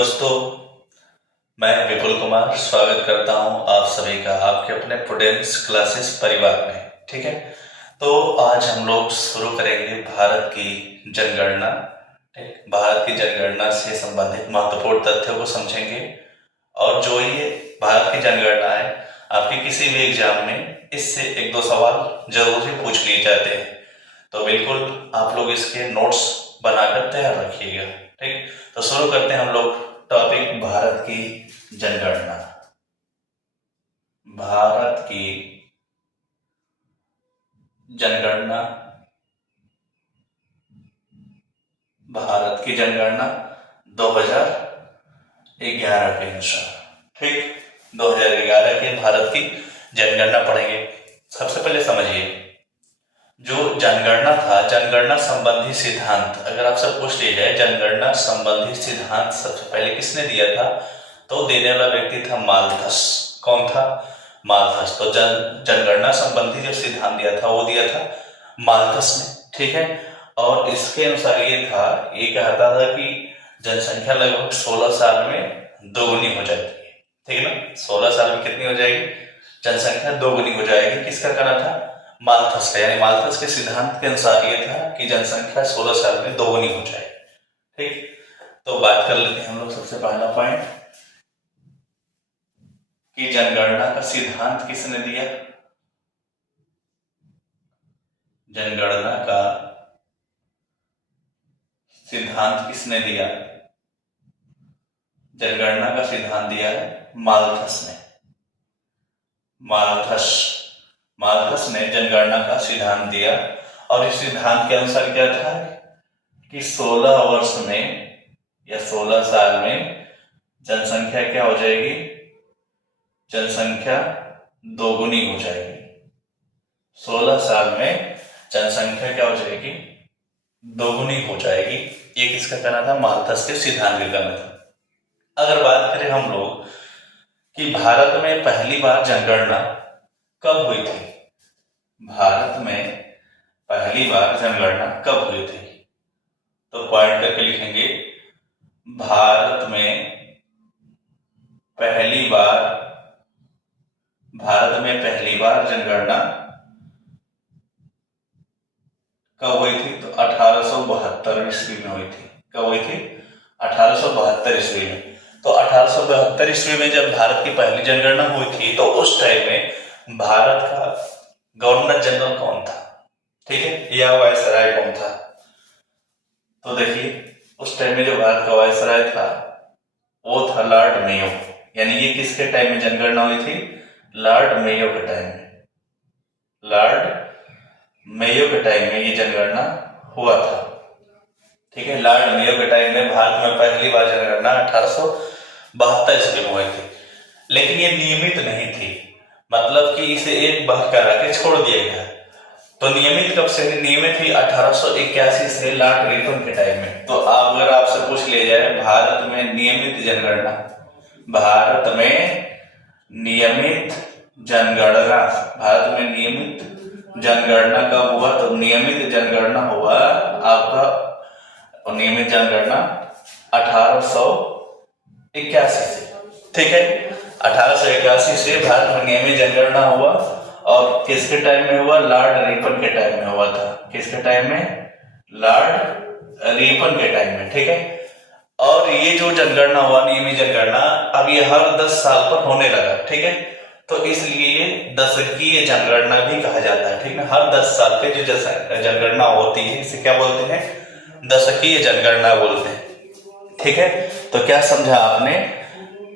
दोस्तों, मैं विपुल कुमार स्वागत करता हूं आप सभी का आपके अपने प्रूडेंस क्लासेस परिवार में। ठीक है, तो आज हम लोग शुरू करेंगे भारत की जनगणना। ठीक, भारत की जनगणना से संबंधित महत्वपूर्ण तथ्यों को समझेंगे। और जो ये भारत की जनगणना है, आपके किसी भी एग्जाम में इससे एक दो सवाल जरूर ही पूछ लिए जाते हैं, तो बिल्कुल आप लोग इसके नोट्स बनाकर तैयार रखिएगा। ठीक, तो शुरू करते हैं हम लोग टॉपिक भारत की जनगणना। भारत की जनगणना, भारत की जनगणना 2011 के अनुसार। ठीक, 2011 के भारत की जनगणना पढ़ेंगे। सबसे पहले समझिए, जो जनगणना था, जनगणना संबंधी सिद्धांत अगर आपसे पूछ लिया जाए, जनगणना संबंधी सिद्धांत सबसे पहले किसने दिया था, तो देने वाला व्यक्ति था माल्थस। कौन था? माल्थस। तो जनगणना संबंधी जो सिद्धांत दिया था वो दिया था माल्थस ने। ठीक है, और इसके अनुसार ये था, ये कहता था कि जनसंख्या लगभग 16 साल में दोगुनी हो जाती है। ठीक है ना, 16 साल में कितनी हो जाएगी? जनसंख्या दोगुनी हो जाएगी। किसका कहना था? माल्थस का। यानी माल्थस के सिद्धांत के अनुसार ये था कि जनसंख्या 16 साल में दोगुनी हो जाए। ठीक, तो बात कर लेते हैं हम लोग सबसे पहला पॉइंट कि जनगणना का सिद्धांत किसने दिया। जनगणना का सिद्धांत किसने दिया? जनगणना का सिद्धांत दिया है माल्थस ने। माल्थस ने जनगणना का सिद्धांत दिया, और इस सिद्धांत के अनुसार क्या था कि 16 वर्ष में या 16 साल में जनसंख्या क्या हो जाएगी? जनसंख्या दोगुनी हो जाएगी। 16 साल में जनसंख्या क्या हो जाएगी? दोगुनी हो जाएगी। ये किसका कहना था? माल्थस के सिद्धांत का कहना था। अगर बात करें हम लोग कि भारत में पहली बार जनगणना कब हुई थी, भारत में पहली बार जनगणना कब हुई थी, तो पॉइंट करके लिखेंगे, भारत में पहली बार जनगणना कब हुई थी, तो 1872 ईस्वी में हुई थी। कब हुई थी? 1872 ईस्वी में। तो 1872 ईस्वी में जब भारत की पहली जनगणना हुई थी, तो उस टाइम में भारत का गवर्नर जनरल कौन था? ठीक है, या वायसराय कौन था? तो देखिए, उस टाइम में जो भारत का वायसराय था वो था लॉर्ड मेयो। यानी ये किसके टाइम में जनगणना हुई थी? लॉर्ड मेयो के टाइम में। लॉर्ड मेयो के टाइम में ये जनगणना हुआ था। ठीक है, लॉर्ड मेयो के टाइम में भारत में पहली बार जनगणना 1872 ईस्वी में हुई थी। लेकिन ये नियमित नहीं थी, मतलब कि इसे एक बार करा के छोड़ दिया गया। तो नियमित कब से? नियमित ही 1881 से लॉर्ड रिपन के टाइम में। तो अगर आपसे पूछ लिया जाए भारत में नियमित जनगणना, भारत में नियमित जनगणना, भारत में नियमित जनगणना कब हुआ, तो नियमित जनगणना हुआ आपका, नियमित जनगणना 1881 से। ठीक है, 1881 से भारत में नियमित जनगणना हुआ, और किसके टाइम में हुआ? लॉर्ड रिपन के टाइम में हुआ था। किसके टाइम में? लॉर्ड रिपन के टाइम में। ठीक है, और ये जो जनगणना हुआ, नियमित जनगणना, अब ये हर 10 साल पर होने लगा। ठीक है, तो इसलिए दशकीय जनगणना भी कहा जाता है। ठीक है, हर 10 साल पे जो जनगणना होती है, इसे क्या बोलते हैं? दशकीय जनगणना बोलते हैं। ठीक है, तो क्या समझा आपने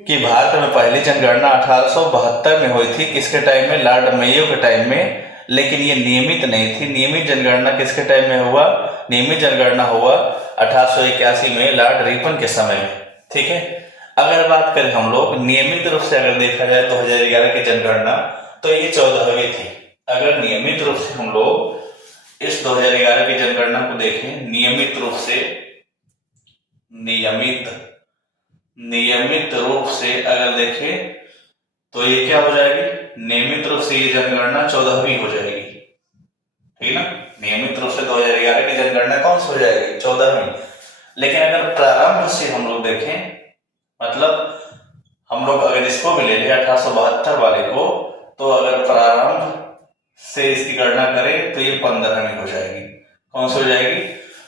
कि भारत में पहली जनगणना 1872 में हुई थी। किसके टाइम में? लॉर्ड मेयो के टाइम में। लेकिन ये नियमित नहीं थी। नियमित जनगणना किसके टाइम में हुआ? नियमित जनगणना हुआ 1881 में लॉर्ड रिपन के समय में। ठीक है, अगर बात करें हम लोग नियमित रूप से, अगर देखा जाए 2011 की जनगणना, तो ये 14वीं थी। अगर नियमित रूप से हम लोग इस 2011 की जनगणना को देखें, नियमित रूप से, नियमित रूप से अगर देखें, तो ये क्या हो जाएगी? नियमित रूप से ये जनगणना 14वीं हो जाएगी। ठीक है ना, नियमित रूप से 2011 की जनगणना कौन सी हो जाएगी? 14वीं। लेकिन अगर प्रारंभ से हम लोग देखें मतलब हम लोग अगर इसको भी ले लें 1872 वाले को, तो अगर प्रारंभ से इसकी गणना करें तो ये 15वीं हो जाएगी। कौन सी हो जाएगी?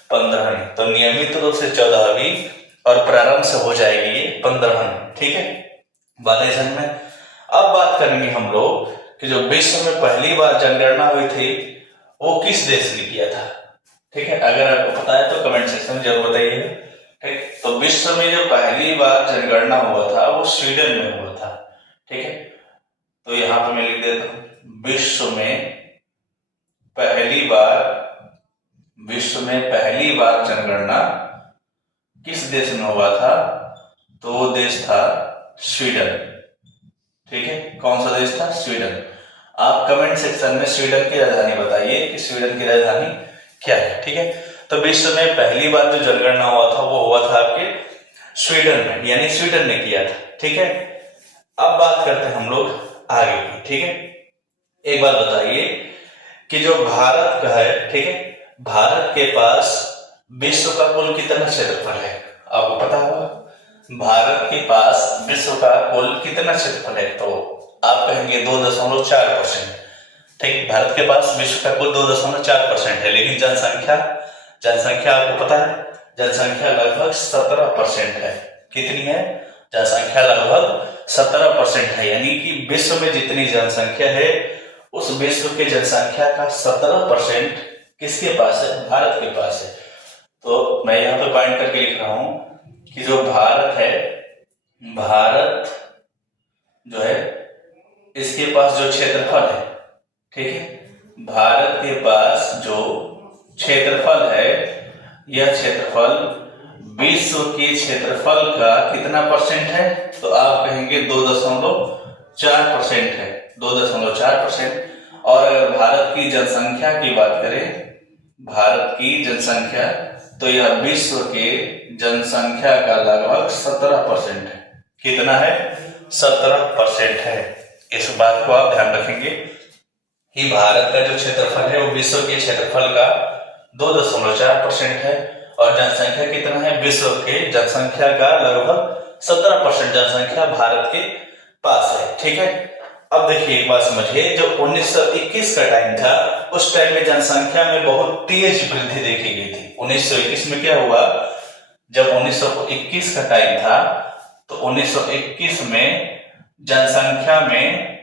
15वीं। तो नियमित रूप से 14वीं और प्रारंभ से हो जाएगी ये 15वीं। ठीक है, बात है समझ में। अब बात करेंगे हम लोग कि जो विश्व में पहली बार जनगणना हुई थी वो किस देश ने किया था। ठीक है, अगर आपको पता है तो कमेंट सेक्शन में जरूर बताइए। ठीक, तो विश्व में जो पहली बार जनगणना हुआ था वो स्वीडन में हुआ था। ठीक है, तो यहां पर मैं लिख देता हूं, विश्व में पहली बार जनगणना किस देश में हुआ था? तो वो देश था स्वीडन। ठीक है, कौन सा देश था? स्वीडन। आप कमेंट सेक्शन में स्वीडन की राजधानी बताइए कि स्वीडन की राजधानी क्या है। ठीक है, तो विश्व में पहली बार जो जनगणना हुआ था वो हुआ था आपके स्वीडन में, यानी स्वीडन ने किया था। ठीक है, अब बात करते हैं हम लोग आगे की। ठीक है, एक बात बताइए कि जो भारत का है, ठीक है, भारत के पास विश्व का कुल कितना क्षेत्रफल है? आपको पता होगा भारत के पास विश्व का कुल कितना क्षेत्रफल है? तो आप कहेंगे 2.4%। ठीक, भारत के पास विश्व का कुल 2.4% है, लेकिन जनसंख्या आपको पता है, जनसंख्या लगभग 17% है। कितनी है? जनसंख्या लगभग 17% है, यानी कि विश्व में जितनी जनसंख्या है उस विश्व के जनसंख्या का 17% किसके पास है? भारत के पास है। तो मैं यहाँ पे पॉइंट करके लिख रहा हूं कि जो भारत है, भारत जो है इसके पास जो क्षेत्रफल है, ठीक है, भारत के पास जो क्षेत्रफल है, यह क्षेत्रफल विश्व के क्षेत्रफल का कितना परसेंट है? तो आप कहेंगे 2.4% है, 2.4%। और अगर भारत की जनसंख्या की बात करें, भारत की जनसंख्या, तो यह विश्व के जनसंख्या का लगभग 17% है। कितना है? 17% है। इस बात को आप ध्यान रखेंगे कि भारत का जो क्षेत्रफल है वो विश्व के क्षेत्रफल का 2.4% है और जनसंख्या कितना है? विश्व के जनसंख्या का लगभग 17% जनसंख्या भारत के पास है। ठीक है, अब देखिए एक बात समझिए, जब 1921 का टाइम था उस टाइम में जनसंख्या में बहुत तेज वृद्धि देखी गई थी। 1921 में क्या हुआ? जब 1921 का टाइम था तो 1921 में जनसंख्या में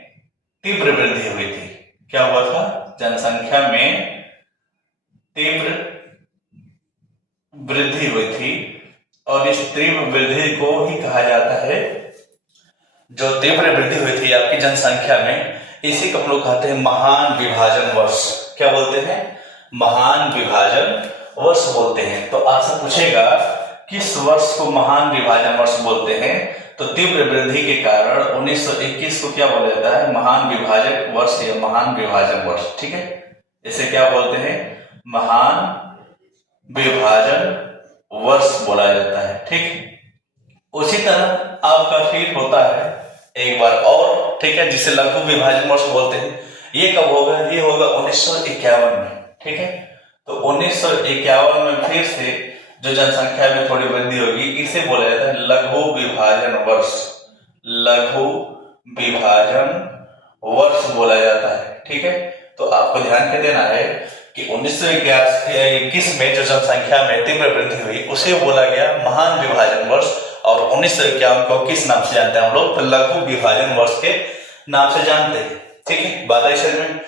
तीव्र वृद्धि हुई थी। क्या हुआ था? जनसंख्या में तीव्र वृद्धि हुई थी और इस तीव्र वृद्धि को ही कहा जाता है, जो तीव्र वृद्धि हुई थी आपकी जनसंख्या में, इसी को हम लोग कहते हैं महान विभाजन वर्ष। क्या बोलते हैं? महान विभाजन वर्ष बोलते हैं। तो आपसे पूछेगा किस वर्ष को महान विभाजन वर्ष बोलते हैं? तो तीव्र वृद्धि के कारण 1921 को क्या बोला जाता है? महान विभाजक वर्ष या महान विभाजन वर्ष। ठीक है, इसे क्या बोलते हैं? महान विभाजन वर्ष बोला जाता है। ठीक, उसी तरह आपका फिर होता है एक बार और, ठीक है, जिसे लघु विभाजन वर्ष बोलते हैं। ये कब होगा? ये होगा 1951 में। ठीक है, तो 1951 में फिर से जो जनसंख्या में थोड़ी वृद्धि होगी, इसे बोला जाता है लघु विभाजन वर्ष। लघु विभाजन वर्ष बोला जाता है। ठीक है, तो आपको ध्यान क्या देना है कि 1921 में जो जनसंख्या में तीव्र वृद्धि हुई उसे बोला गया महान विभाजन वर्ष, और 1951 को किस नाम से जानते हैं हम लोग? तो लघु विभाजन वर्ष के नाम से जानते हैं। ठीक है, बात है समझ में।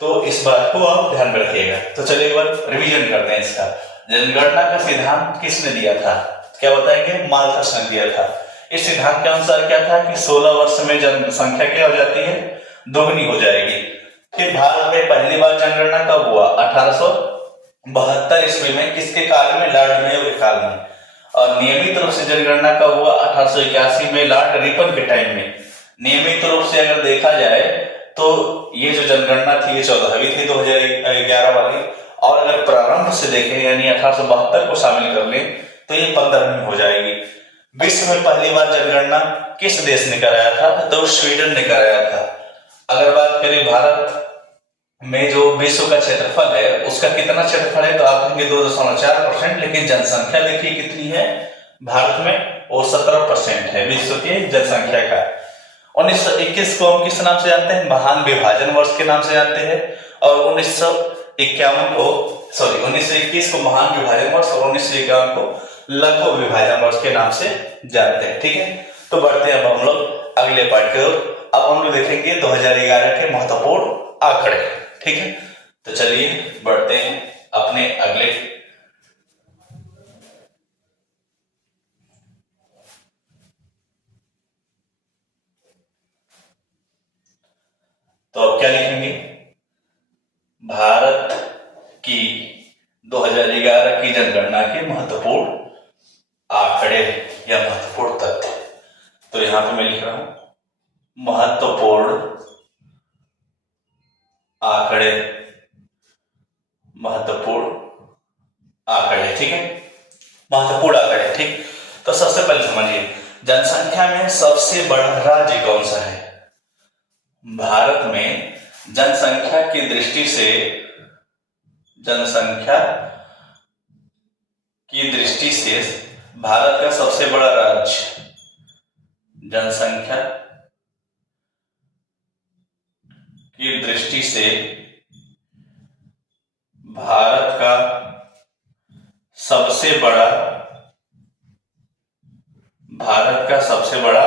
तो इस बात को आप ध्यान में रखिएगा। तो चलिए एक बार रिवीजन करते हैं इसका। जनगणना का सिद्धांत किसने दिया था? क्या बताएंगे? माल्थस ने दिया था। इस सिद्धांत के अनुसार क्या था कि 16 वर्ष में जनसंख्या क्या हो जाती है? दोगुनी हो जाएगी। फिर भारत में पहली बार जनगणना कब हुआ? 1872 ईस्वी में। किसके काल में? लॉर्ड मेयो के काल में। और नियमित रूप से जनगणना कब हुआ? 1881 में, लॉर्ड रिपन के टाइम में। नियमित रूप से अगर देखा जाए तो ये जो जनगणना थी ये 14वीं थी 2011 वाली, और अगर प्रारंभ से देखें यानी 1872 को शामिल कर लें तो ये 15वीं हो जाएगी। विश्व में पहली बार जनगणना किस देश ने कराया था? तो स्वीडन ने कराया था। अगर बात करें भारत में जो विश्व का क्षेत्रफल है उसका कितना क्षेत्रफल है? तो आप कहेंगे 2.4%, लेकिन जनसंख्या देखिए कितनी है? भारत में वो 17% है विश्व की जनसंख्या का। 1921 को हम किस नाम से जानते हैं? महान विभाजन वर्ष के नाम से जानते हैं। और 1921 को महान विभाजन वर्ष और 1951 को लघु विभाजन वर्ष के नाम से जानते हैं। ठीक है, तो बढ़ते हैं अब हम लोग अगले पार्ट की ओर। अब हम लोग देखेंगे 2011 के महत्वपूर्ण आंकड़े। ठीक है, तो चलिए बढ़ते हैं अपने अगले। तो अब क्या लिखेंगे? भारत की 2011 की जनगणना के महत्वपूर्ण आंकड़े या महत्वपूर्ण तथ्य। तो यहां पे मैं लिख रहा हूं महत्वपूर्ण आंकड़े, महत्वपूर्ण आंकड़े। ठीक है, महत्वपूर्ण आंकड़े। ठीक, तो सबसे पहले समझिए जनसंख्या में सबसे बड़ा राज्य कौन सा है? भारत में जनसंख्या की दृष्टि से, जनसंख्या की दृष्टि से भारत का सबसे बड़ा राज्य, जनसंख्या की दृष्टि से भारत का सबसे बड़ा, भारत का सबसे बड़ा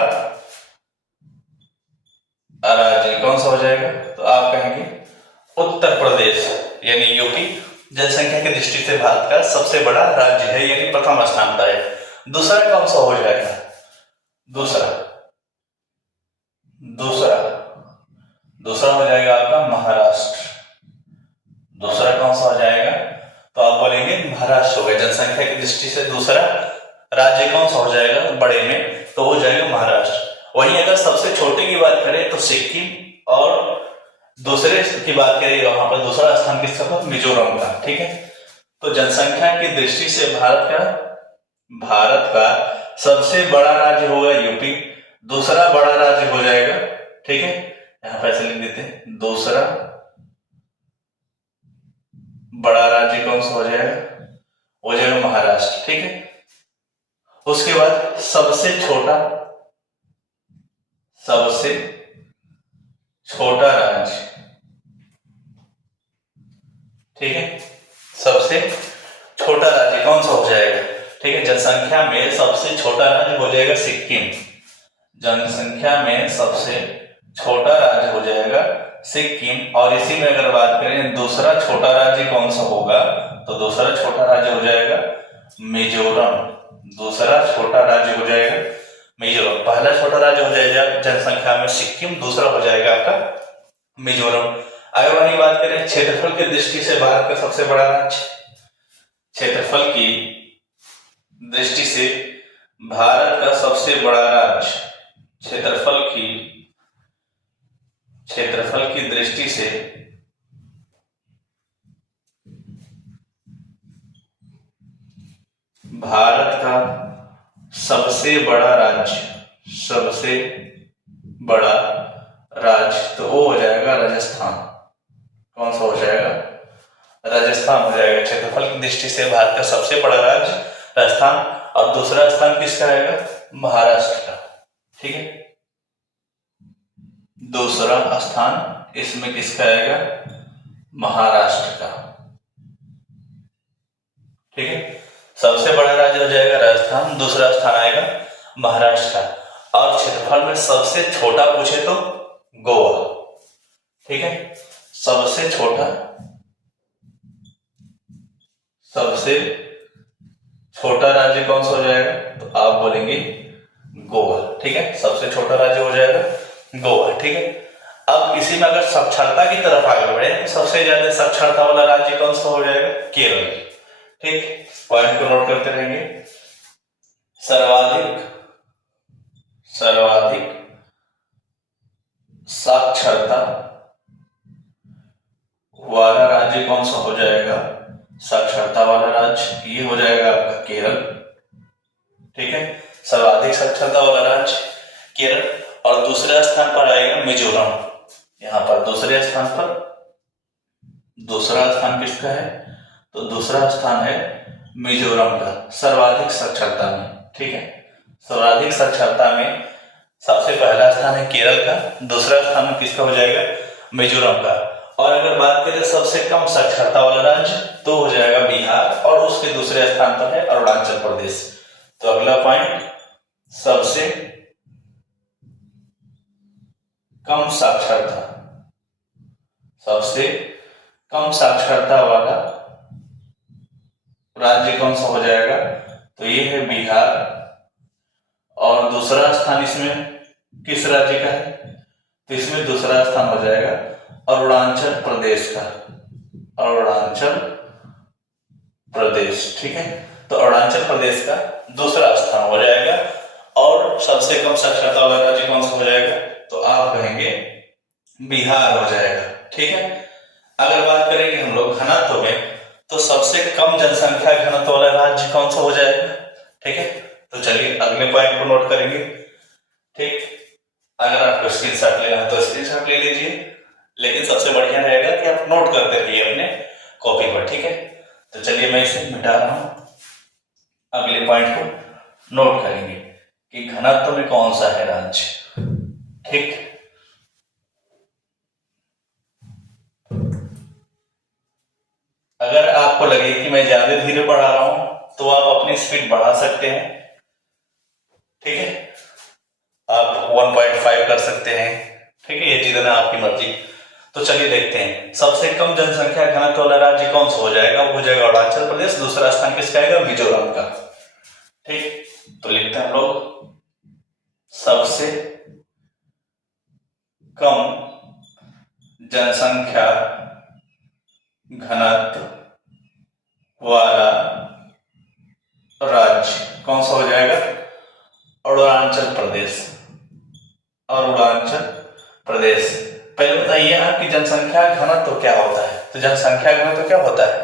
राज्य कौन सा हो जाएगा? तो आप कहेंगे उत्तर प्रदेश यानी यूपी जनसंख्या की दृष्टि से भारत का सबसे बड़ा राज्य है, यानी प्रथम स्थान पर है। दूसरा कौन सा हो जाएगा? दूसरा हो जाएगा आपका महाराष्ट्र। दूसरा कौन सा हो जाएगा? तो आप बोलेंगे महाराष्ट्र हो गया। जनसंख्या की दृष्टि से दूसरा राज्य कौन सा हो जाएगा बड़े में? तो हो जाएगा महाराष्ट्र। वहीं अगर सबसे छोटे की बात करें तो सिक्किम, और दूसरे की बात करें वहां पर दूसरा स्थान किसका था? मिजोरम का। ठीक है, तो जनसंख्या की दृष्टि से भारत का सबसे बड़ा राज्य होगा यूपी, दूसरा बड़ा राज्य हो जाएगा। ठीक है, यहां पर ऐसे लिख देते हैं, दूसरा बड़ा राज्य कौन सा हो जाएगा? हो जाएगा महाराष्ट्र। ठीक है, उसके बाद सबसे छोटा राज्य। ठीक है, सबसे छोटा राज्य कौन सा हो जाएगा? ठीक है, जनसंख्या में सबसे छोटा राज्य हो जाएगा सिक्किम। जनसंख्या में सबसे छोटा राज्य हो जाएगा सिक्किम। और इसी में अगर बात करें दूसरा छोटा राज्य कौन सा होगा, तो दूसरा छोटा राज्य हो जाएगा मिजोरम। दूसरा छोटा राज्य हो जाएगा मिजोरम। पहला छोटा राज्य हो जाएगा जनसंख्या में सिक्किम, दूसरा हो जाएगा आपका मिजोरम। अगर वही बात करें क्षेत्रफल की दृष्टि से भारत का सबसे बड़ा राज्य, क्षेत्रफल की दृष्टि से भारत का सबसे बड़ा राज्य, क्षेत्रफल की दृष्टि से भारत का सबसे बड़ा राज्य तो वो हो जाएगा राजस्थान। कौन सा हो जाएगा? राजस्थान हो जाएगा। क्षेत्रफल की दृष्टि से भारत का सबसे बड़ा राज्य राजस्थान, और दूसरा स्थान किसका आएगा? महाराष्ट्र का। ठीक है, दूसरा स्थान इसमें किसका आएगा? महाराष्ट्र का। ठीक है, सबसे बड़ा राज्य हो जाएगा राजस्थान, दूसरा स्थान आएगा महाराष्ट्र का। और क्षेत्रफल में सबसे छोटा पूछे तो गोवा। ठीक है, सबसे छोटा राज्य कौन सा हो जाएगा? तो आप बोलेंगे गोवा। ठीक है, सबसे छोटा राज्य हो जाएगा गोवा। ठीक है, अब इसी में अगर साक्षरता की तरफ आगे बढ़े तो सबसे ज्यादा साक्षरता वाला राज्य कौन सा हो जाएगा? केरल। ठीक, पॉइंट को नोट करते रहेंगे। सर्वाधिक साक्षरता वाला राज्य कौन सा हो जाएगा? साक्षरता वाला राज्य ये हो जाएगा आपका केरल। ठीक है, सर्वाधिक साक्षरता वाला राज्य केरल, और दूसरे स्थान पर आएगा मिजोरम। यहां पर दूसरे स्थान पर, दूसरा स्थान किसका है? तो दूसरा स्थान है मिजोरम का सर्वाधिक साक्षरता में। ठीक है। सर्वाधिक साक्षरता में सबसे पहला स्थान है केरल का, दूसरा स्थान में किसका हो जाएगा, मिजोरम का। और अगर बात करें सबसे कम साक्षरता वाला राज्य तो हो जाएगा बिहार, और उसके दूसरे स्थान पर है अरुणाचल प्रदेश। तो अगला पॉइंट, सबसे कम साक्षरता, सबसे कम साक्षरता वाला राज्य कौन सा हो जाएगा, तो ये है बिहार। और दूसरा स्थान इसमें किस राज्य का है, तो इसमें दूसरा स्थान हो जाएगा अरुणाचल प्रदेश का, अरुणाचल प्रदेश। ठीक है, तो अरुणाचल प्रदेश का दूसरा स्थान हो जाएगा। और सबसे कम साक्षरता वाला राज्य कौन सा हो जाएगा, तो आप कहेंगे बिहार हो जाएगा। ठीक है। अगर बात करेंगे हम लोग घनत्व में, तो सबसे कम जनसंख्या घनत्व वाला राज्य कौन सा हो जाएगा। ठीक है, तो चलिए अगले पॉइंट को नोट करेंगे। ठीक, अगर आपको स्क्रीनशॉट लेना है तो स्क्रीनशॉट ले लीजिए, लेकिन सबसे बढ़िया रहेगा कि आप नोट करते रहिए अपने कॉपी पर। ठीक है, तो चलिए मैं इसे मिटा रहा हूं, अगले पॉइंट को नोट करेंगे कि घनत्व में कौन सा है राज्य। ठीक, अगर आपको लगे कि मैं ज्यादा धीरे पढ़ा रहा हूं तो आप अपनी स्पीड बढ़ा सकते हैं। ठीक है, आप 1.5 कर सकते हैं। ठीक है, ये चीजें ना आपकी मर्जी। तो चलिए देखते हैं सबसे कम जनसंख्या घनत्व वाला राज्य कौन सा हो जाएगा, वो हो जाएगा अरुणाचल प्रदेश। दूसरा स्थान किसका आएगा, मिजोरम का। ठीक, तो लिखते हैं हम लोग सबसे कम जनसंख्या घनत्व वाला राज्य कौन सा हो जाएगा, अरुणाचल प्रदेश, अरुणाचल प्रदेश। पहले बताइए ना कि जनसंख्या घनत्व क्या होता है। तो जनसंख्या घनत्व क्या होता है,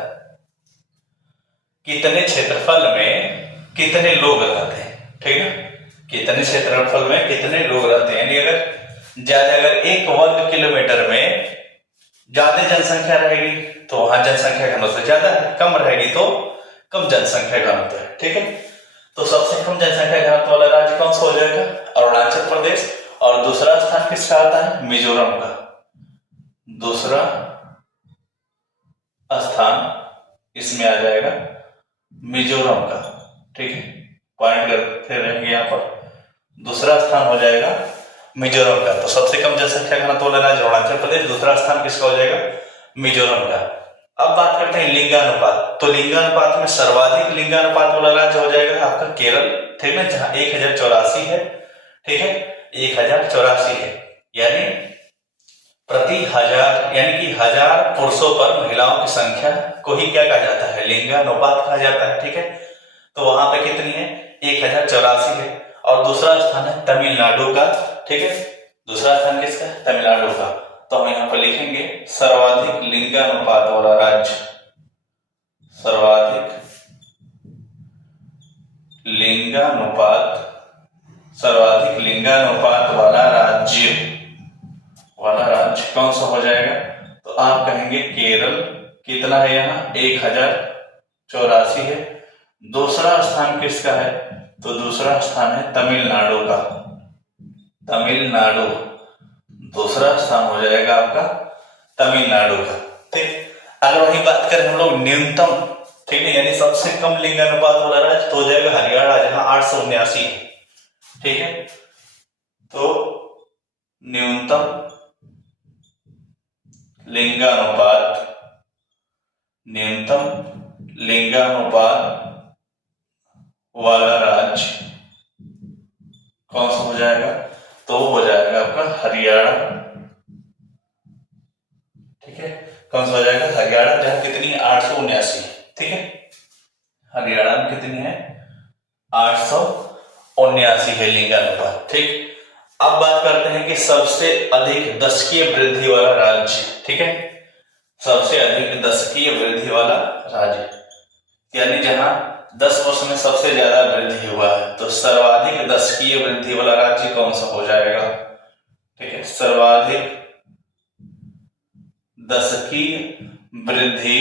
कितने क्षेत्रफल में कितने लोग रहते हैं। ठीक है, कितने क्षेत्रफल में कितने लोग रहते हैं, यानी अगर 1 वर्ग किलोमीटर में ज्यादा जनसंख्या रहेगी तो वहां जनसंख्या घनत्व ज्यादा है, कम रहेगी तो कम जनसंख्या घनत्व है। ठीक है, तो सबसे कम जनसंख्या घनत्व वाला राज्य कौन सा हो जाएगा, अरुणाचल प्रदेश। और दूसरा स्थान किसका आता है, मिजोरम का। दूसरा स्थान इसमें आ जाएगा मिजोरम का। ठीक है, पॉइंट करते रहेंगे यहां पर, दूसरा स्थान हो जाएगा मिजोरम का। तो सबसे कम जनसंख्या घनत्व वाला राज्य अरुणाचल प्रदेश, दूसरा स्थान किसका हो जाएगा, मिजोरम का। अब बात करते हैं लिंगानुपात। तो लिंगानुपात में सर्वाधिक लिंगानुपात वाला राज्य हो जाएगा आपका केरल। ठीक है, जहां 1084 है। ठीक है, 1084 है, यानी प्रति हजार, यानी कि 1000 पुरुषों पर महिलाओं की संख्या को ही क्या कहा जाता है, लिंगानुपात कहा जाता है। ठीक है, तो वहां पे कितनी है, 1084 है। और दूसरा स्थान है तमिलनाडु का। ठीक है, दूसरा स्थान किसका है, तमिलनाडु का। तो हम यहां पर लिखेंगे सर्वाधिक लिंगानुपात वाला राज्य, सर्वाधिक लिंगानुपात, सर्वाधिक लिंगानुपात वाला राज्य कौन सा हो जाएगा, तो आप कहेंगे केरल। कितना है यहाँ, 1084 है। दूसरा स्थान किसका है, तो दूसरा स्थान है तमिलनाडु का, तमिलनाडु। दूसरा स्थान हो जाएगा आपका तमिलनाडु का। ठीक, अगर वही बात करें हम लोग न्यूनतम, ठीक है, यानी सबसे कम लिंगानुपात वाला राज्य तो हो जाएगा हरियाणा, जहां 879 है। ठीक है, तो न्यूनतम लिंगानुपात, न्यूनतम लिंगानुपात वाला राज्य कौन सा हो जाएगा, तो हो जाएगा आपका हरियाणा। ठीक है, कौन सा हो जाएगा, हरियाणा, जहां कितनी है, 879। ठीक है, हरियाणा में कितनी है, 879 है लिंगानुपात। ठीक, अब बात करते हैं कि सबसे अधिक दशकीय वृद्धि वाला राज्य। ठीक है, सबसे अधिक दशकीय वृद्धि वाला राज्य, यानी जहां 10 वर्ष में सबसे ज्यादा वृद्धि हुआ है, तो सर्वाधिक दशकीय वृद्धि वाला राज्य कौन सा हो जाएगा। ठीक है, सर्वाधिक दशकीय वृद्धि,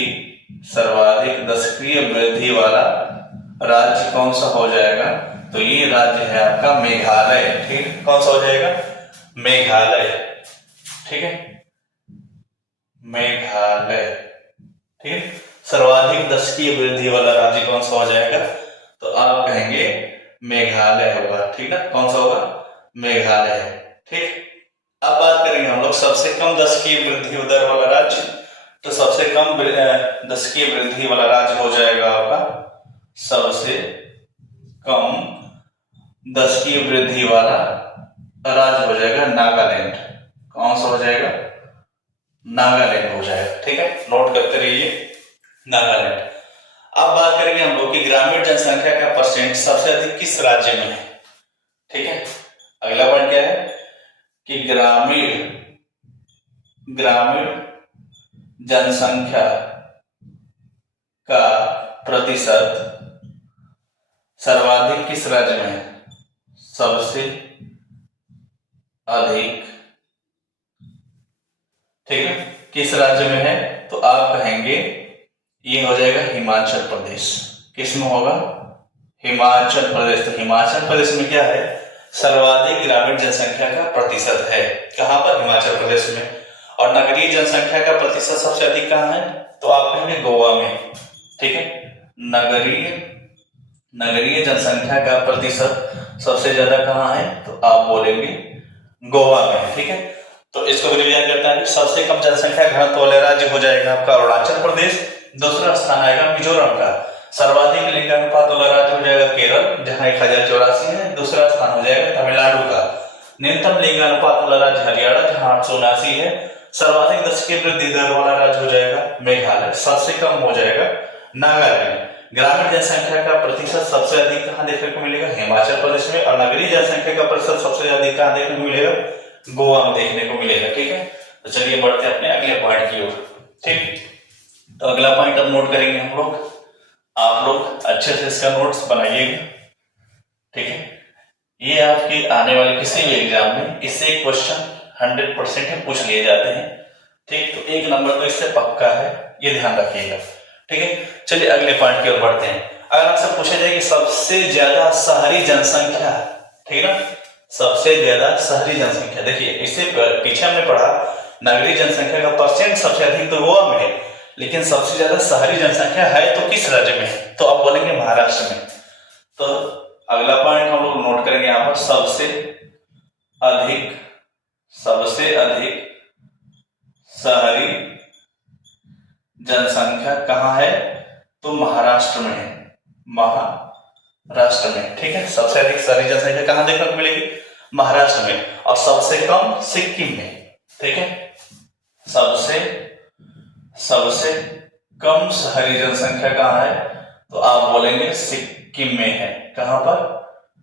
सर्वाधिक दशकीय वृद्धि वाला राज्य कौन सा हो जाएगा, तो ये राज्य है आपका मेघालय। ठीक, कौन सा हो जाएगा? मेघालय। ठीक है, मेघालय। ठीक है, सर्वाधिक दशकीय वृद्धि वाला राज्य कौन सा हो जाएगा? तो आप कहेंगे मेघालय होगा। ठीक है, कौन सा होगा? मेघालय। ठीक, अब बात करेंगे हम लोग सबसे कम दशकीय वृद्धि दर वाला राज्य। तो सबसे कम दशकीय वृद्धि वाला राज्य हो जाएगा आपका, सबसे कम दशकीय वृद्धि वाला राज्य हो जाएगा नागालैंड। कौन सा हो जाएगा? नागालैंड हो जाएगा। ठीक है, नोट करते रहिए, नागालैंड। अब बात करेंगे हम लोग कि ग्रामीण जनसंख्या का परसेंट सबसे अधिक किस राज्य में है। ठीक है, अगला पॉइंट क्या है कि ग्रामीण जनसंख्या का प्रतिशत सर्वाधिक किस राज्य में है? सबसे अधिक। ठीक है, किस राज्य में है? तो आप कहेंगे ये हो जाएगा हिमाचल प्रदेश। किस में होगा? हिमाचल प्रदेश। तो हिमाचल प्रदेश में क्या है? सर्वाधिक ग्रामीण जनसंख्या का प्रतिशत है। कहां पर? हिमाचल प्रदेश में। और नगरीय जनसंख्या का प्रतिशत सबसे अधिक कहां है? तो आप कहेंगे गोवा में। ठीक है, नगरीय जनसंख्या का प्रतिशत सबसे ज्यादा कहां है? तो आप बोलेंगे गोवा में। ठीक है, तो इसको रिवीजन करते हैं। सबसे कम जनसंख्या घनत्व वाले राज्य हो जाएगा आपका अरुणाचल प्रदेश। दूसरा स्थान आएगा मिजोरम का। सर्वाधिक लिंगानुपात वाला राज्य हो जाएगा केरल, जहां 1084 है। दूसरा स्थान हो जाएगा तमिलनाडु का। न्यूनतम लिंगानुपात वाला राज्य हरियाणा, जहां 879 है। सर्वाधिक दशकीय वृद्धि दर वाला राज्य हो जाएगा मेघालय। सबसे कम हो जाएगा नागालैंड। ग्रामीण जनसंख्या का प्रतिशत सबसे अधिक कहां देखने को मिलेगा? हिमाचल प्रदेश में। और नगरीय जनसंख्या का प्रतिशत सबसे अधिक कहां देखने को मिलेगा? गोवा में देखने को मिलेगा। ठीक है, तो चलिए बढ़ते अपने अगले पॉइंट की ओर। ठीक, तो अगला पॉइंट अब नोट करेंगे हम लोग। आप लोग अच्छे से इसका नोट्स बनाइएगा। ठीक है, ये आपके आने वाले किसी भी एग्जाम में इससे एक क्वेश्चन 100% पूछ लिए जाते हैं। ठीक, तो 1 नंबर तो इससे पक्का है, ये ध्यान रखिएगा। ठीक है, चलिए अगले पॉइंट की ओर बढ़ते हैं। अगर आपसे पूछा जाए कि सबसे ज्यादा शहरी जनसंख्या, ठीक है ना, सबसे ज्यादा शहरी जनसंख्या, देखिए इससे पीछे हमने पढ़ा नगरीय जनसंख्या का परसेंट सबसे अधिक तो गोवा में है, लेकिन सबसे ज्यादा शहरी जनसंख्या है तो किस राज्य में है? तो आप बोलेंगे महाराष्ट्र में। तो अगला पॉइंट हम लोग नोट करेंगे यहां पर, सबसे अधिक शहरी जनसंख्या कहां है? तो महाराष्ट्र में है, महाराष्ट्र में। ठीक है, सबसे अधिक शहरी जनसंख्या कहां देखने को मिलेगी? महाराष्ट्र में। और सबसे कम सिक्किम में। ठीक है, सबसे कम शहरी जनसंख्या कहां है? तो आप बोलेंगे सिक्किम में है। कहां पर?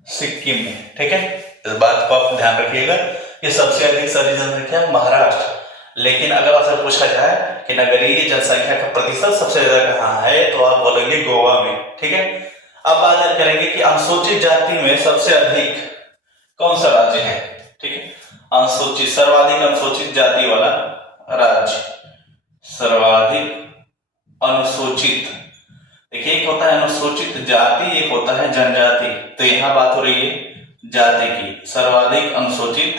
सिक्किम में। ठीक है, इस बात को आप ध्यान रखिएगा कि सबसे अधिक शहरी जनसंख्या महाराष्ट्र। लेकिन अगर आपसे पूछा जाए कि नगरीय जनसंख्या का प्रतिशत सबसे ज्यादा कहां है, तो आप बोलेंगे गोवा में। ठीक है, अब बात करेंगे कि अनुसूचित जाति में सबसे अधिक कौन सा राज्य है? ठीक है, अनुसूचित, सर्वाधिक अनुसूचित जाति वाला राज्य, सर्वाधिक अनुसूचित। देखिए, एक होता है अनुसूचित जाति, एक होता है जनजाति। तो यहां बात हो रही है जाति की। सर्वाधिक अनुसूचित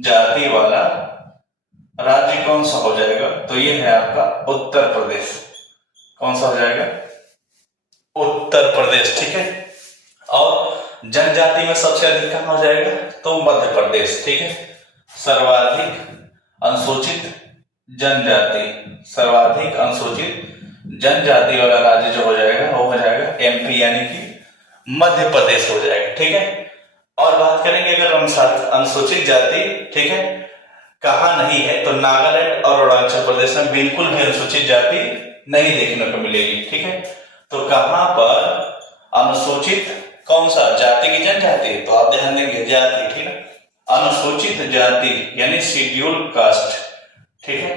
जाति वाला राज्य कौन सा हो जाएगा? तो ये है आपका उत्तर प्रदेश। कौन सा हो जाएगा? उत्तर प्रदेश। ठीक है, और जनजाति में सबसे अधिक कहां हो जाएगा? तो मध्य प्रदेश। ठीक है, सर्वाधिक अनुसूचित जनजाति, सर्वाधिक अनुसूचित जनजाति वाला राज्य जो हो जाएगा वो हो जाएगा एमपी, यानी कि मध्य प्रदेश हो जाएगा। ठीक है, और बात करेंगे अगर अनुसूचित जाति, ठीक है, कहां नहीं है, तो नागालैंड और अरुणाचल प्रदेश में बिल्कुल भी अनुसूचित जाति नहीं देखने को मिलेगी। ठीक है, तो कहां पर अनुसूचित कौन सा जाति की जनजाति? तो आप ध्यान देंगे जाति। ठीक है, अनुसूचित जाति यानी शेड्यूल कास्ट। ठीक है,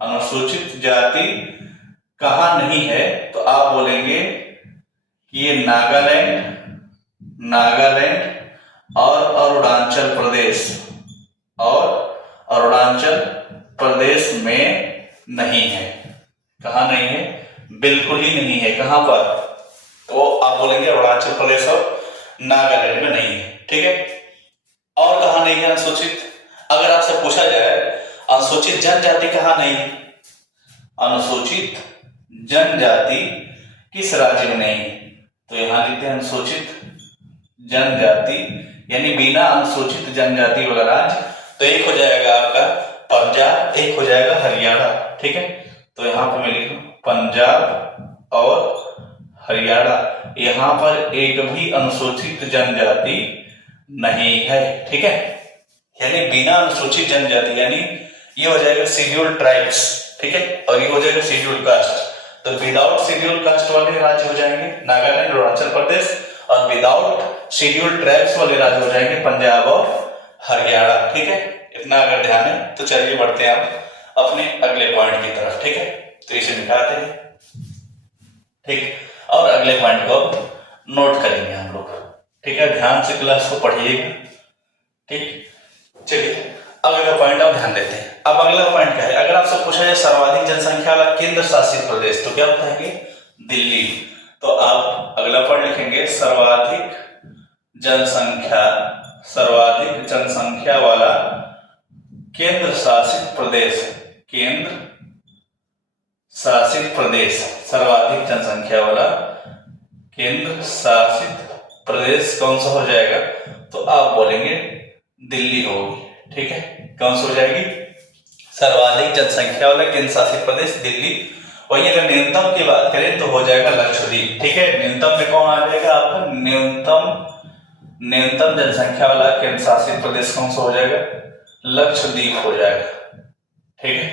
अनुसूचित जाति कहां नहीं है? तो आप बोलेंगे कि ये नागालैंड और अरुणाचल प्रदेश में नहीं है। कहां नहीं है? बिल्कुल ही नहीं है। कहां पर? वो आप बोलेंगे अरुणाचल प्रदेश और नागालैंड में नहीं है। ठीक है, और कहा नहीं है अनुसूचित? अगर आपसे पूछा जाए अनुसूचित जनजाति कहाँ नहीं है, अनुसूचित जनजाति किस राज्य में नहीं है, तो यहां लिखते हैं अनुसूचित जनजाति यानी बिना अनुसूचित जनजाति वाला राज्य। तो एक हो जाएगा आपका पंजाब, एक हो जाएगा हरियाणा। ठीक है, तो यहां पर मैं लिखूं पंजाब और हरियाणा, यहां पर एक भी अनुसूचित जनजाति नहीं है। ठीक है, यानी बिना अनुसूचित जनजाति, यानी ये हो जाएगा शेड्यूल्ड ट्राइब्स। ठीक है, और ये हो जाएगा शेड्यूल्ड कास्ट। तो विदाउट शेड्यूल्ड कास्ट वाले राज्य हो जाएंगे नागालैंड और अरुणाचल प्रदेश, और विदाउट शेड्यूल्ड ट्राइब्स वाले राज्य हो जाएंगे पंजाब और हरियाणा। ठीक है, इतना अगर ध्यान है तो चलिए बढ़ते हैं आप अपने अगले पॉइंट की तरफ। ठीक है, तो इसे मिटाते हैं। ठीक, और अगले पॉइंट को नोट करेंगे हम लोग। ठीक है, ध्यान से क्लास को पढ़िएगा। ठीक, चलिए अगला पॉइंट आप ध्यान देते हैं। अब अगला पॉइंट क्या है, अगर आपसे पूछा जाए सर्वाधिक जनसंख्या वाला केंद्र शासित प्रदेश, तो क्या बताएंगे? दिल्ली। तो आप अगला पॉइंट लिखेंगे सर्वाधिक जनसंख्या वाला केंद्र शासित प्रदेश, केंद्र शासित प्रदेश, सर्वाधिक जनसंख्या वाला केंद्र शासित प्रदेश कौन सा हो जाएगा? तो आप बोलेंगे दिल्ली होगी। ठीक है, कौन सा हो जाएगी? सर्वाधिक जनसंख्या वाला केंद्र शासित प्रदेश दिल्ली। वही अगर न्यूनतम की बात करें तो हो जाएगा लक्षद्वीप। ठीक है, न्यूनतम में कौन आ जाएगा आपका? न्यूनतम जनसंख्या वाला केंद्र शासित प्रदेश कौन सा हो जाएगा? लक्षद्वीप हो जाएगा। ठीक है,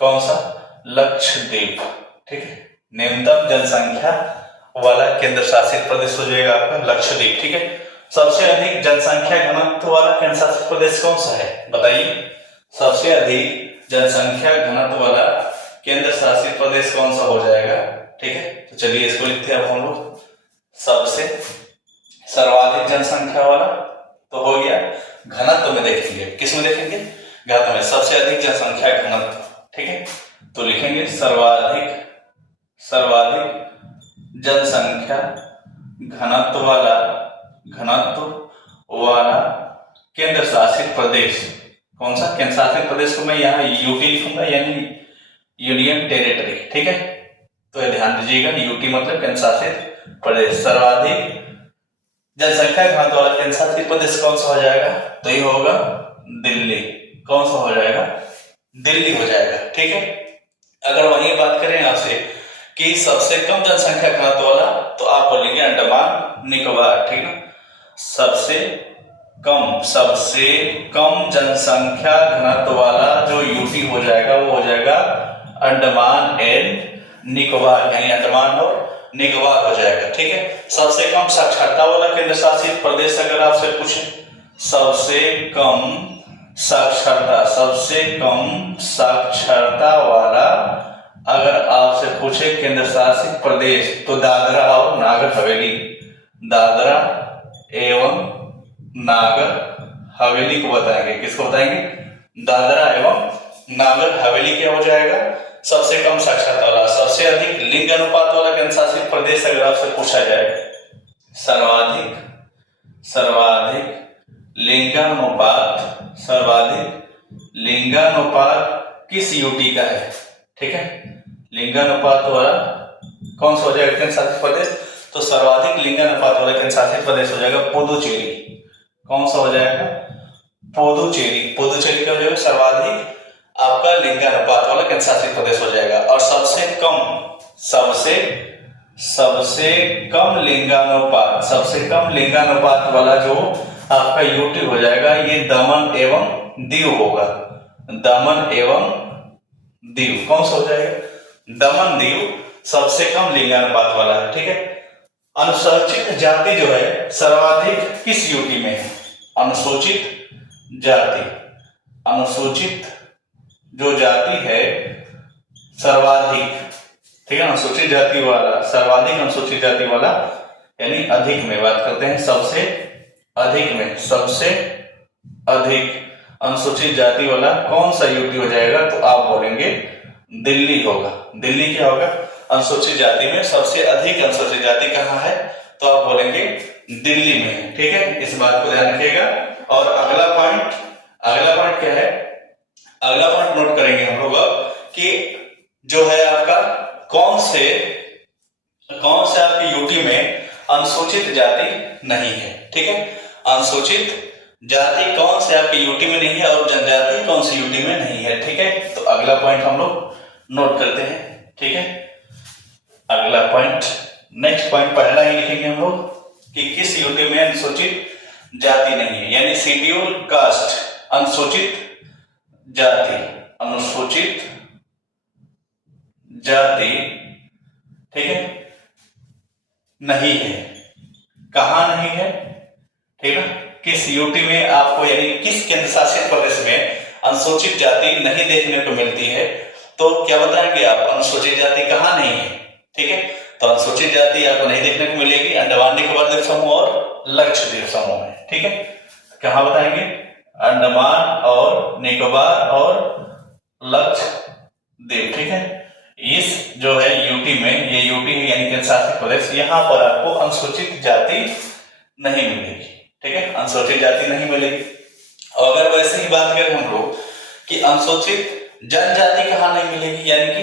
कौन सा? लक्षद्वीप। ठीक है, न्यूनतम जनसंख्या वाला केंद्र शासित प्रदेश हो जाएगा आपका लक्षद्वीप। ठीक है, सबसे अधिक जनसंख्या घनत्व वाला केंद्र शासित प्रदेश कौन सा है बताइए? सबसे अधिक जनसंख्या घनत्व वाला केंद्र शासित प्रदेश कौन सा हो जाएगा? ठीक है, तो चलिए इसको लिखते हैं अब हम लोग। सबसे सर्वाधिक जनसंख्या वाला तो हो गया, घनत्व में देखेंगे, किस में देखेंगे? घनत्व में, सबसे अधिक जनसंख्या घनत्व। ठीक है, तो लिखेंगे सर्वाधिक जनसंख्या घनत्व वाला केंद्र शासित प्रदेश कौन सा? केंद्र शासित प्रदेश को मैं यहाँ यूटी लिखूंगा, यानी यूनियन टेरिटरी। ठीक है, तो ध्यान दीजिएगा, यूटी मतलब केंद्र शासित प्रदेश। सर्वाधिक जनसंख्या घनत्व वाला केंद्र शासित प्रदेश कौन सा हो जाएगा? तो ये होगा दिल्ली। कौन सा हो जाएगा? दिल्ली हो जाएगा। ठीक है, अगर वही बात करें आपसे कि सबसे कम जनसंख्या घनत्व वाला, तो आप बोलेंगे अंडमान निकोबार। ठीक है, सबसे कम जनसंख्या घनत्व वाला जो यूटी हो जाएगा वो हो जाएगा अंडमान एंड निकोबार, यानी अंडमान और निकोबार हो जाएगा। ठीक है, सबसे कम साक्षरता वाला केंद्र शासित प्रदेश अगर आपसे पूछे, सबसे कम साक्षरता वाला अगर आपसे पूछे केंद्र शासित प्रदेश, तो दादरा और नागर हवेली, दादरा एवं नागर हवेली को बताएंगे। किसको बताएंगे? दादरा एवं नागर हवेली क्या हो जाएगा? सबसे कम साक्षरता वाला। सबसे अधिक लिंग अनुपात वाला केंद्र शासित प्रदेश अगर आपसे पूछा जाए, सर्वाधिक लिंगानुपात किस यूटी का है? ठीक है, लिंगानुपात वाला कौन सा हो जाएगा केंद्र शासित प्रदेश? तो सर्वाधिक लिंगानुपात वाला केंद्र शासित प्रदेश हो जाएगा पुदुचेरी। कौन सा हो जाएगा? पुदुचेरी क्या हो जाएगा? सर्वाधिक आपका लिंगानुपात वाला केंद्र शासित प्रदेश हो जाएगा। और सबसे कम लिंगानुपात वाला जो आपका यूटी हो जाएगा, ये दमन एवं दीव होगा। दमन एवं दीव कौन सा हो जाएगा? दमन दीव सबसे कम लिंगानुपात वाला है। ठीक है, अनुसूचित जाति जो है सर्वाधिक किस यूटी में है? अनुसूचित जो जाति है सर्वाधिक, ठीक है, अनुसूचित जाति वाला, सर्वाधिक अनुसूचित जाति वाला यानी अधिक में बात करते हैं, सबसे अधिक अनुसूचित जाति वाला कौन सा यूटी हो जाएगा? तो आप बोलेंगे दिल्ली होगा। दिल्ली क्या होगा? अनुसूचित जाति में सबसे अधिक अनुसूचित जाति कहाँ है, तो आप बोलेंगे दिल्ली में। ठीक है, इस बात को ध्यान रखिएगा। और अगला पॉइंट क्या है, अगला पॉइंट नोट करेंगे हम लोग अब कि जो है आपका कौन से आपके यूटी में अनुसूचित जाति नहीं है। ठीक है, अनुसूचित जाति कौन से आपके यूटी में नहीं है और जनजाति कौन सी यूटी में नहीं है। ठीक है, तो अगला पॉइंट हम लोग नोट करते हैं। ठीक है, अगला पॉइंट, नेक्स्ट पॉइंट पहला ही लिखेंगे हम लोग कि किस यूटी में अनुसूचित जाति नहीं है, यानी शेड्यूल कास्ट अनुसूचित जाति ठीक है नहीं है। कहां नहीं है, ठीक है, किस यूटी में आपको, यानी किस केंद्र शासित प्रदेश में अनुसूचित जाति नहीं देखने को मिलती है, तो क्या बताएंगे आप, अनुसूचित जाति कहां नहीं है। ठीक है, तो अनुसूचित जाति आपको नहीं देखने को मिलेगी अंडमान निकोबार द्वीप समूह और लक्षद्वीप समूह में। ठीक है, कहां बताएंगे, अंडमान और निकोबार और लक्षद्वीप। ठीक है, इस जो है यूटी में, ये यूटी है यानी केंद्र शासित प्रदेश, यहां पर आपको अनुसूचित जाति नहीं मिलेगी। ठीक है, अनुसूचित जाति नहीं मिलेगी। और अगर वैसे ही बात करें हम लोग कि अनुसूचित जनजाति कहां नहीं मिलेगी, यानी कि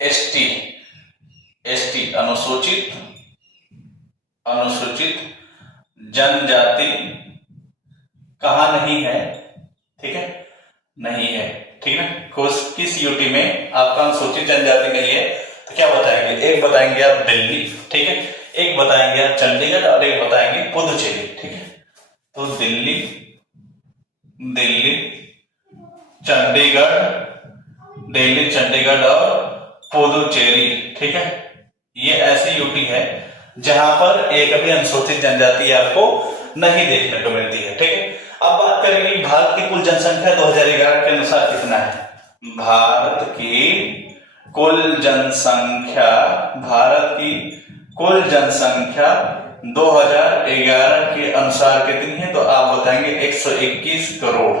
एसटी अनुसूचित जनजाति कहां नहीं है। ठीक है, नहीं है। ठीक है, किस यूटी में आपका अनुसूचित जनजाति नहीं है, तो क्या बताएंगे, एक बताएंगे आप दिल्ली, ठीक है, एक बताएंगे आप चंडीगढ़ और एक बताएंगे पुदुचेरी। ठीक है, तो दिल्ली, चंडीगढ़ और पुदुचेरी। ठीक है, ये ऐसी यूटी है जहां पर एक भी अनुसूचित जनजाति आपको नहीं देखने को मिलती है। ठीक है, अब बात करेंगे भारत की कुल जनसंख्या 2011 के अनुसार कितना है। भारत की कुल जनसंख्या 2011 के अनुसार कितनी है, तो आप बताएंगे 121 करोड़।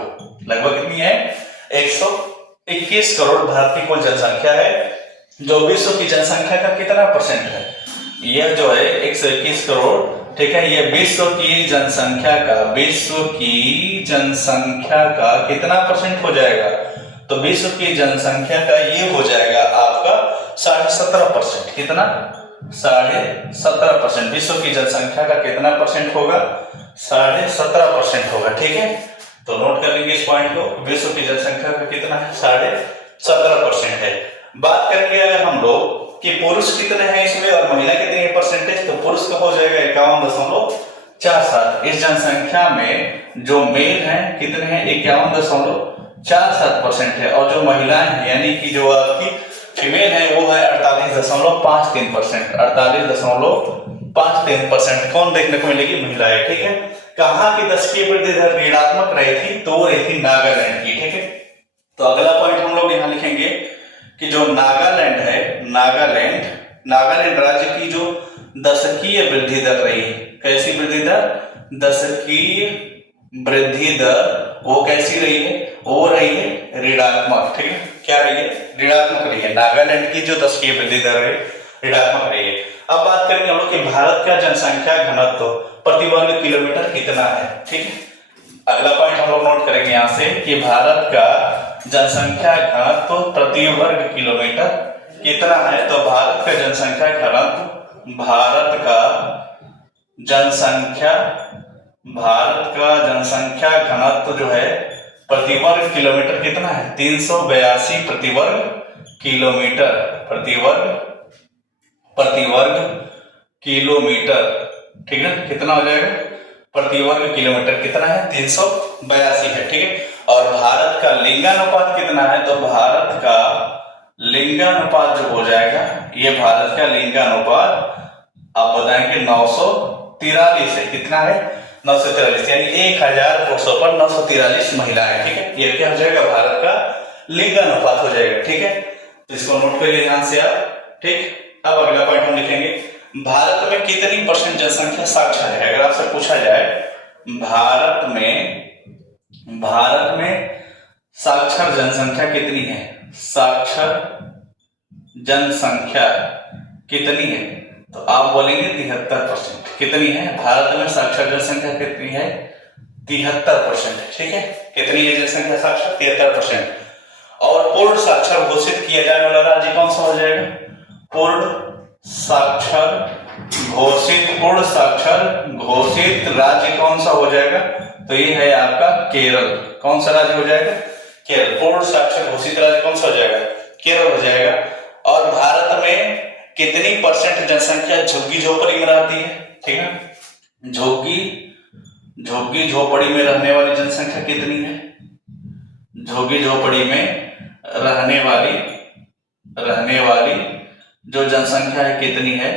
लगभग कितनी है, 121 करोड़ भारत की कुल जनसंख्या है, जो विश्व की जनसंख्या का कितना परसेंट है, यह जो है 121 करोड़। ठीक है, ये विश्व की जनसंख्या का कितना परसेंट हो जाएगा, तो विश्व की जनसंख्या का ये हो जाएगा आपका 17.5%। कितना, 17.5%। विश्व की जनसंख्या का कितना परसेंट होगा, 17.5% होगा। ठीक है, तो नोट कर लेंगे इस पॉइंट को, विश्व की जनसंख्या का कितना है, 17.5% है। बात करेंगे अगर हम लोग कि पुरुष कितने हैं इसमें और महिला कितनी है परसेंटेज, तो पुरुष का हो जाएगा 51.47। इस जनसंख्या में जो मेल हैं कितने हैं, 51.47% है, और जो महिलाएं हैं यानी कि जो आपकी फीमेल है वो है 48.53%। 48.53% कौन देखने को मिलेगी, महिलाएं। ठीक है, कहाँ की दशकीय वृद्धि दर ऋणात्मक रही थी, तो वो रही थी नागालैंड की। ठीक है, तो अगला पॉइंट हम लोग यहाँ लिखेंगे कि जो नागालैंड है, नागालैंड राज्य की जो दशकीय वृद्धि दर रही है, कैसी वृद्धि दर, दशकीय वृद्धि दर वो कैसी रही है, वो रही है ऋणात्मक। ठीक है, क्या रही है, ऋणात्मक रही है। नागालैंड की जो दशकीय वृद्धि दर है ऋणात्मक रही है। अब बात करेंगे हम लोग कि भारत का जनसंख्या घनत्व प्रति वर्ग किलोमीटर कितना है। ठीक है, अगला पॉइंट हम लोग नोट करेंगे यहाँ से कि भारत का जनसंख्या घनत्व प्रति वर्ग किलोमीटर कितना है, तो भारत का जनसंख्या घनत्व जो है प्रति वर्ग किलोमीटर कितना है, 382 प्रति वर्ग किलोमीटर। ठीक है, कितना हो जाएगा, प्रति वर्ग किलोमीटर कितना है, 382 है। ठीक है, और भारत का लिंगानुपात कितना है, तो भारत का लिंगानुपात जो हो जाएगा, ये भारत का लिंगानुपात आप बताएंगे 943 है। कितना है, 943, यानी 1000 पर 943 महिलाएं। ठीक है, ये क्या हो जाएगा, भारत का लिंगानुपात हो जाएगा। ठीक है, तो इसको नोट करिए ध्यान से आप। ठीक, अब अगला पॉइंट हम लिखेंगे, भारत में कितनी परसेंट जनसंख्या साक्षर है। अगर आपसे पूछा जाए भारत में साक्षर जनसंख्या कितनी है, साक्षर जनसंख्या कितनी है, तो आप बोलेंगे 73%। कितनी है, भारत में साक्षर जनसंख्या कितनी है, 73%। ठीक है, कितनी है जनसंख्या साक्षर, 73%। और पूर्ण साक्षर घोषित किया जाने वाला राज्य कौन सा हो जाएगा, पूर्ण साक्षर घोषित राज्य कौन सा हो जाएगा, तो ये है आपका केरल। कौन सा राज्य हो जाएगा, केरल। पूर्ण साक्षर घोषित राज्य कौन सा हो जाएगा, केरल हो जाएगा। और भारत में कितनी परसेंट जनसंख्या झुग्गी झोपड़ी में रहती है, ठीक है, झुग्गी झोपड़ी में रहने वाली जनसंख्या कितनी है, झुग्गी झोपड़ी में रहने वाली जो जनसंख्या है कितनी है,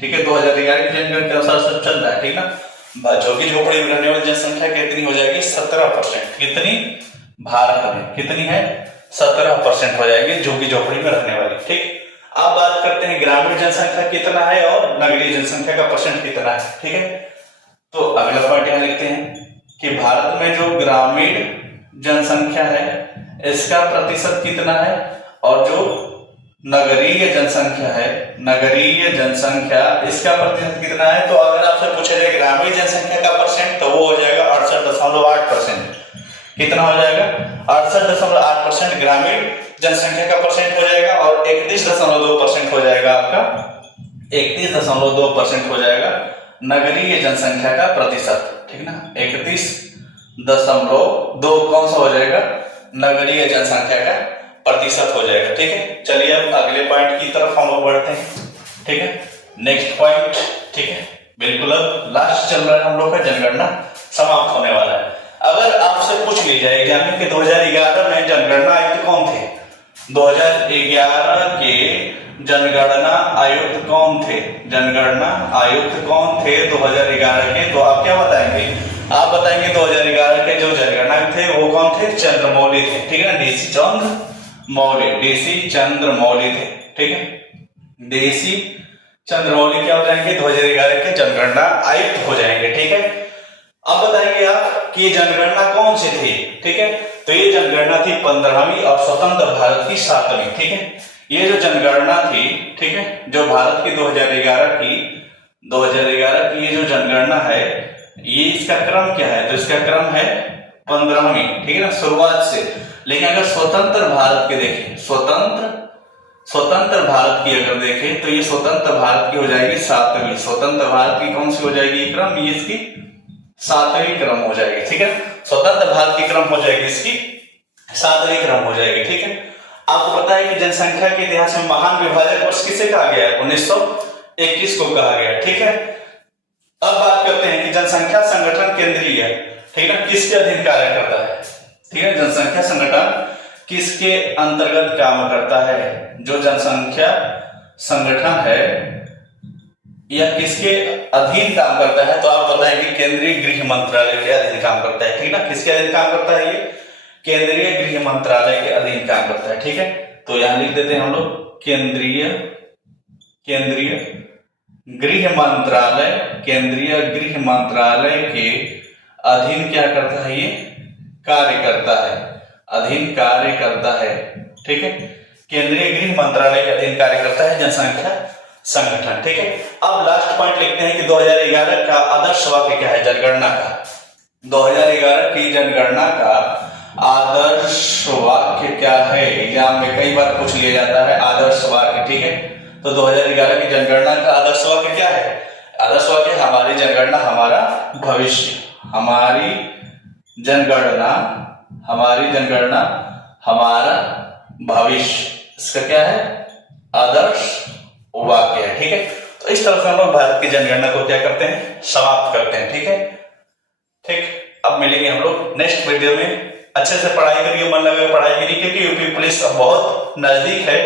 ठीक है, 2011 की जनगणना के अनुसार सब चल रहा है, ठीक ना। झुग्गी झोपड़ी में रहने वाली जनसंख्या कितनी हो जाएगी, 17%। कितनी, भारत में कितनी है, 17% हो जाएगी झुग्गी झोपड़ी में रहने वाली। ठीक, अब बात करते हैं ग्रामीण जनसंख्या कितना है और नगरीय जनसंख्या का परसेंट कितना है। ठीक है, तो अगला पॉइंट यहां लिखते हैं कि भारत में जो ग्रामीण जनसंख्या है इसका प्रतिशत कितना है, और जो नगरीय जनसंख्या है, नगरीय जनसंख्या इसका प्रतिशत कितना है। तो अगर आपसे पूछा जाए ग्रामीण जनसंख्या का परसेंट, तो वो हो जाएगा 68.8%। कितना हो जाएगा, 68.8% ग्रामीण जनसंख्या का परसेंट हो जाएगा, और 31.2% हो जाएगा आपका, 31.2% हो जाएगा नगरीय जनसंख्या का प्रतिशत। ठीक ना, 31.2 कौन सा हो जाएगा, नगरीय जनसंख्या का प्रतिशत हो जाएगा। ठीक है, चलिए अब अगले पॉइंट की तरफ हम लोग बढ़ते हैं। ठीक है, नेक्स्ट पॉइंट। ठीक है, बिल्कुल अब लास्ट चल रहा है हम लोग का, जनगणना समाप्त होने वाला है। अगर आपसे पूछ ली जाए एग्जाम में कि 2011 में जनगणना आयुक्त कौन थे, 2011 के जनगणना आयुक्त कौन थे, जनगणना आयुक्त कौन थे 2011 के, तो आप क्या बताएंगे, आप बताएंगे 2011 के जो जनगणना थे वो कौन थे, चंद्रमौली थे। ठीक है, डीसी चंद्रमौली थे। ठीक है, डीसी चंद्रमौली क्या हो जाएंगे, 2011 के जनगणना आयुक्त हो जाएंगे। ठीक है, अब बताएंगे आप कि जनगणना कौन सी थी। ठीक है, तो ये जनगणना थी 15वीं और स्वतंत्र भारत की 7वीं। ठीक है, ये जो जनगणना थी, ठीक है, जो भारत की 2011 की ये जो जनगणना है, ये इसका क्रम क्या है, तो इसका क्रम है 15वीं। ठीक है ना, शुरुआत से। लेकिन अगर स्वतंत्र भारत के देखें, स्वतंत्र भारत की अगर देखें, तो ये स्वतंत्र भारत की हो जाएगी 7वीं। स्वतंत्र भारत की कौन सी हो जाएगी क्रम, ये इसकी 7वीं क्रम हो जाएगी। ठीक है, स्वतंत्र भारत की क्रम हो जाएगी इसकी 7वीं क्रम हो जाएगी। ठीक है, आपको पता है कि जनसंख्या के इतिहास में महान विभाजक वर्ष किसे कहा गया है, 1921 को कहा गया। ठीक है, अब बात करते हैं कि जनसंख्या संगठन केंद्रीय, ठीक है, किसके अधीन कार्य करता है। ठीक है, जनसंख्या संगठन किसके अंतर्गत काम करता है, जो जनसंख्या संगठन है यह किसके अधीन काम करता है, तो आप बताएंगे केंद्रीय गृह मंत्रालय के अधीन काम करता है। ठीक है ना, किसके अधीन काम करता है, ये केंद्रीय गृह मंत्रालय के अधीन काम करता है। ठीक है, तो यहां लिख देते हैं हम लोग केंद्रीय गृह मंत्रालय के अधीन क्या करता है, ये कार्य करता है, अधीन कार्य करता है। ठीक है, केंद्रीय गृह मंत्रालय के अधीन कार्य करता है जनसंख्या संगठन। ठीक है, अब लास्ट पॉइंट लिखते हैं कि 2011 का आदर्श वाक्य क्या है जनगणना का। 2011 की जनगणना का आदर्श वाक्य क्या है, एग्जाम में कई बार पूछ लिया जाता है आदर्श वाक्य। ठीक है, तो 2011 की जनगणना का आदर्श वाक्य क्या है, आदर्श वाक्य हमारी जनगणना हमारा भविष्य, हमारी जनगणना हमारा भविष्य, इसका क्या है आदर्श वाक्य है। ठीक है, तो इस तरह से हम लोग भारत की जनगणना को क्या करते हैं, समाप्त करते हैं। ठीक है, ठीक, अब मिलेंगे हम लोग नेक्स्ट वीडियो में। अच्छे से पढ़ाई करिए, मन लगा पढ़ाई करिए, क्योंकि यूपी पुलिस अब बहुत नजदीक है।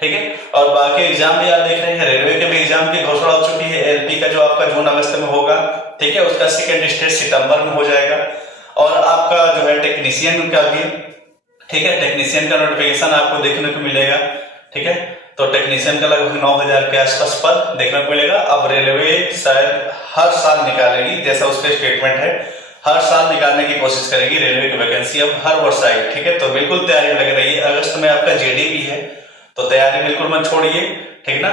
ठीक है, और बाकी एग्जाम भी आप देख रहे हैं, रेलवे के भी एग्जाम की घोषणा हो चुकी है, एलपी का जो आपका जून अगस्त में होगा, ठीक है, उसका सेकेंड स्टेज सितंबर में हो जाएगा, और आपका जो है टेक्नीशियन का भी, ठीक है, टेक्नीशियन का नोटिफिकेशन आपको देखने को मिलेगा। ठीक है, तो टेक्नीशियन का लगभग 9000 के आसपास पद देखने को मिलेगा। अब रेलवे शायद हर साल निकालेगी, जैसा उसका स्टेटमेंट है, हर साल निकालने की कोशिश करेगी रेलवे की वैकेंसी, अब हर वर्ष आएगी। ठीक है, तो बिल्कुल तैयारी लग रही है। अगस्त में आपका जेडी भी है, तो तैयारी बिल्कुल मत छोड़िए। ठीक ना,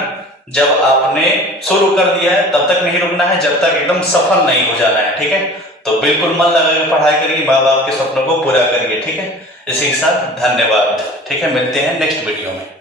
जब आपने शुरू कर दिया है तब तक नहीं रुकना है, जब तक एकदम सफल नहीं हो जाना है। ठीक है, तो बिल्कुल मन लगा के पढ़ाई करिए, माँ बाप के सपनों को पूरा करिए। ठीक है, इसी के साथ धन्यवाद। ठीक है, मिलते हैं नेक्स्ट वीडियो में।